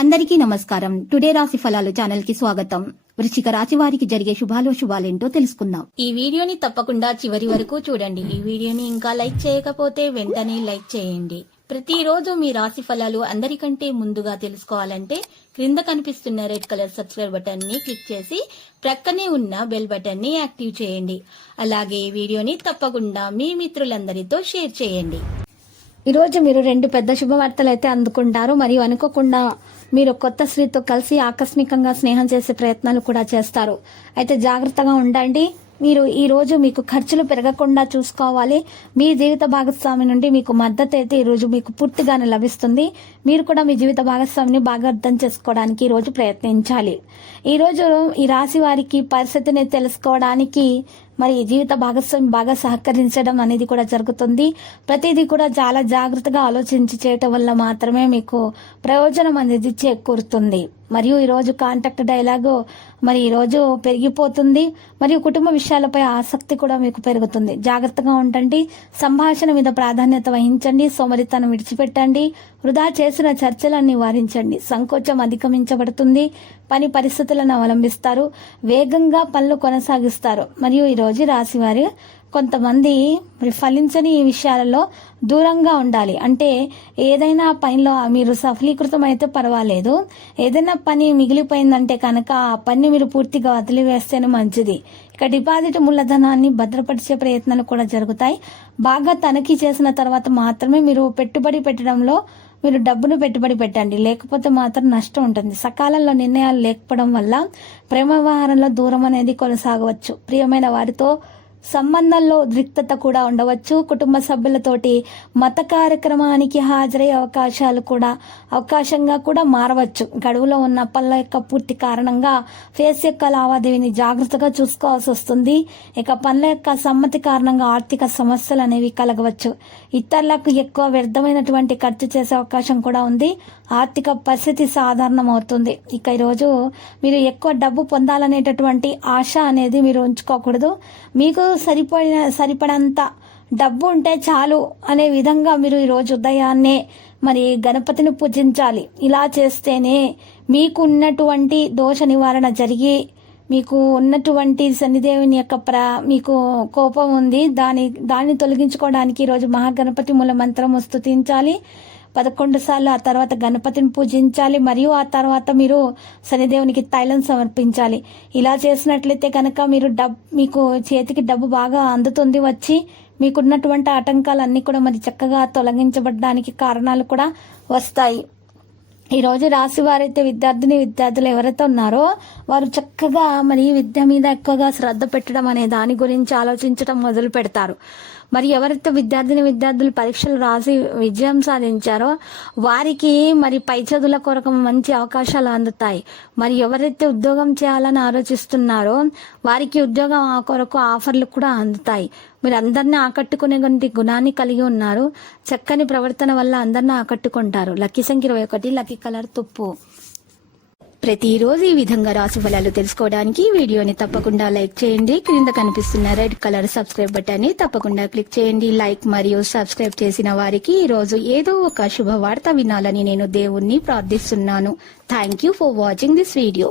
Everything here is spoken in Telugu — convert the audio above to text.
అందరికీ నమస్కారం. టుడే రాశి ఫలాలు ఛానల్ కి స్వాగతం. వృశ్చిక రాశి వారికి జరిగే శుభాలేంటో తెలుసుకుందాం. ఈ వీడియోని తప్పకుండా చివరి వరకు చూడండి. ఈ వీడియోని ఇంకా లైక్ చేయకపోతే వెంటనే లైక్ చేయండి. ప్రతిరోజు మీ రాశి ఫలాలు అందరికంటే ముందుగా తెలుసుకోవాలంటే క్రింద కనిపిస్తున్న రెడ్ కలర్ సబ్స్క్రైబ్ బటన్ ని క్లిక్ చేసి ప్రక్కనే ఉన్న బెల్ బటన్ ని యాక్టివ్ చేయండి. అలాగే ఈ వీడియోని తప్పకుండా మీ మిత్రులందరితో షేర్ చేయండి. ఈరోజు మీరు 2 పెద్ద శుభవార్తలు అయితే అందుకుంటారు. మరియు అనుకోకుండా మీరు కొత్త స్త్రీతో కలిసి ఆకస్మికంగా స్నేహం చేసే ప్రయత్నాలు కూడా చేస్తారు. అయితే జాగ్రత్తగా ఉండండి. మీరు ఈ రోజు మీకు ఖర్చులు పెరగకుండా చూసుకోవాలి. మీ జీవిత భాగస్వామి నుండి మీకు మద్దతు అయితే ఈ రోజు మీకు పూర్తిగానే లభిస్తుంది. మీరు కూడా మీ జీవిత భాగస్వామిని బాగా అర్థం చేసుకోవడానికి ఈ రోజు ప్రయత్నించాలి. ఈ రోజు ఈ రాశి వారికి పరిస్థితిని తెలుసుకోవడానికి మరి జీవిత భాగస్వామి బాగా సహకరించడం అనేది కూడా జరుగుతుంది. ప్రతిదీ కూడా చాలా జాగ్రత్తగా ఆలోచించి చేయటం వల్ల మాత్రమే మీకు ప్రయోజనం అనేది చేకూరుతుంది. మరియు ఈరోజు కాంటాక్ట్ డైలాగు మరి ఈరోజు పెరిగిపోతుంది. మరియు కుటుంబ విషయాలపై ఆసక్తి కూడా మీకు పెరుగుతుంది. జాగ్రత్తగా ఉండండి. సంభాషణ మీద ప్రాధాన్యత వహించండి. సోమరితనం విడిచిపెట్టండి. వృధా చేసిన చర్చలను నివారించండి. సంకోచం అధిగమించబడుతుంది. పని పరిస్థితులను అవలంబిస్తారు. వేగంగా పనులు కొనసాగిస్తారు. మరియు ఈరోజు రాశివారు కొంతమంది ఫలించని విషయాలలో దూరంగా ఉండాలి. అంటే ఏదైనా పనిలో మీరు సఫలీకృతం అయితే పర్వాలేదు. ఏదైనా పని మిగిలిపోయిందంటే కనుక ఆ పని మీరు పూర్తిగా వదిలివేస్తేనే మంచిది. ఇక డిపాజిట్ మూలధనాన్ని భద్రపరిచే ప్రయత్నాలు కూడా జరుగుతాయి. బాగా తనిఖీ చేసిన తర్వాత మాత్రమే మీరు పెట్టుబడి పెట్టడంలో మీరు డబ్బును పెట్టుబడి పెట్టండి. లేకపోతే మాత్రం నష్టం ఉంటుంది. సకాలంలో నిర్ణయాలు లేకపోవడం వల్ల ప్రేమ వ్యవహారంలో దూరం అనేది కొనసాగవచ్చు. ప్రియమైన వారితో సంబంధంలో ఉద్రిక్తత కూడా ఉండవచ్చు. కుటుంబ సభ్యులతోటి మత కార్యక్రమానికి హాజరయ్యే అవకాశంగా కూడా మారవచ్చు. గడువులో ఉన్న పనుల యొక్క పూర్తి కారణంగా ఫేస్ యొక్క లావాదేవీని జాగ్రత్తగా చూసుకోవాల్సి వస్తుంది. ఇక పనుల యొక్క సమ్మతి కారణంగా ఆర్థిక సమస్యలు అనేవి కలగవచ్చు. ఇతరులకు ఎక్కువ వ్యర్థమైనటువంటి ఖర్చు చేసే అవకాశం కూడా ఉంది. ఆర్థిక పరిస్థితి సాధారణం అవుతుంది. ఇక ఈరోజు మీరు ఎక్కువ డబ్బు పొందాలనేటటువంటి ఆశ అనేది మీరు ఉంచుకోకూడదు. మీకు సరిపడంత డబ్బు ఉంటే చాలు అనే విధంగా మీరు ఈరోజు ఉదయాన్నే మరి గణపతిని పూజించాలి. ఇలా చేస్తేనే మీకు ఉన్నటువంటి దోష నివారణ జరిగి మీకు ఉన్నటువంటి శనిదేవుని యొక్క మీకు కోపం ఉంది దాన్ని తొలగించుకోవడానికి ఈరోజు మహాగణపతి మూల మంత్రం స్తుతించాలి 11 సార్లు. ఆ తర్వాత గణపతిని పూజించాలి. మరియు ఆ తర్వాత మీరు శనిదేవునికి తైలం సమర్పించాలి. ఇలా చేసినట్లయితే కనుక మీకు చేతికి డబ్బు బాగా అందుతుంది. వచ్చి మీకున్నటువంటి ఆటంకాలన్నీ కూడా మరి చక్కగా తొలగించబడడానికి కారణాలు కూడా వస్తాయి. ఈ రోజు రాశి వారైతే విద్యార్థులు ఎవరైతే ఉన్నారో వారు చక్కగా మరి విద్య మీద ఎక్కువగా శ్రద్ధ పెట్టడం అనే దాని గురించి ఆలోచించడం మొదలు పెడతారు. మరి ఎవరైతే విద్యార్థులు పరీక్షలు రాసి విజయం సాధించారో వారికి మరి పై చదువుల కొరకు మంచి అవకాశాలు అందుతాయి. మరి ఎవరైతే ఉద్యోగం చేయాలని ఆలోచిస్తున్నారో వారికి ఉద్యోగం కొరకు ఆఫర్లు కూడా అందుతాయి. మీరు అందరినీ ఆకట్టుకునే గుణాన్ని కలిగి ఉన్నారు. చక్కని ప్రవర్తన వల్ల అందరినీ ఆకట్టుకుంటారు. లక్కీ సంఖ్య 21, లక్కీ కలర్ తుప్పు. ప్రతిరోజు ఈ విధంగా రాశి ఫలాలు తెలుసుకోవడానికి వీడియోని తప్పకుండా లైక్ చేయండి. క్రింద కనిపిస్తున్న రెడ్ కలర్ సబ్స్క్రైబ్ బటన్ ని తప్పకుండా క్లిక్ చేయండి. లైక్ మరియు సబ్స్క్రైబ్ చేసిన వారికి ఈ రోజు ఏదో ఒక శుభవార్త వినాలని నేను దేవుణ్ణి ప్రార్థిస్తున్నాను. Thank you for watching this video.